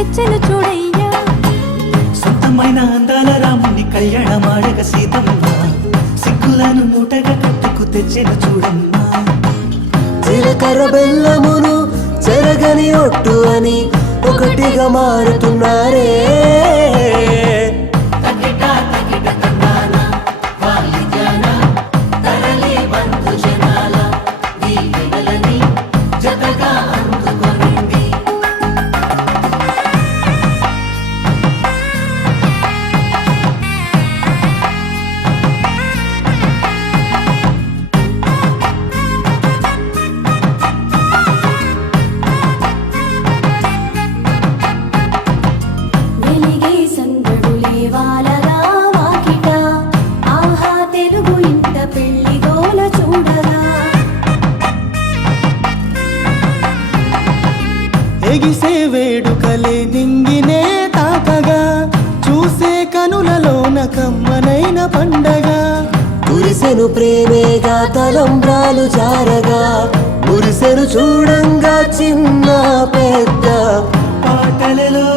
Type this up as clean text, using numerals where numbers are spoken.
తెచ్చెను చూడయ్యా. సొంతమైన అందాల రాముని కళ్యాణమాడగ సీతమ్మ సిగ్గులను మూటగా కట్టుకు తెచ్చెను చూడమ్మా. జీలకర్ర బెల్లమును చెరగని ఒట్టు అని ఒకటిగా మారుతున్నారే. వెలిగే సందడులే వాలగా వాకిట, ఆహా తెలుగు ఇంట పెళ్లి గోల చూడగా. ఎగిసే వేడుకలే నింగినే తాకగా, చూసే కనులలోన కమ్మనైన పండగ. కురిసెను ప్రేమేగా తలంబ్రాలు జారగా, మురిసెను చూడంగా చిన్న పెద్ద పాటలలో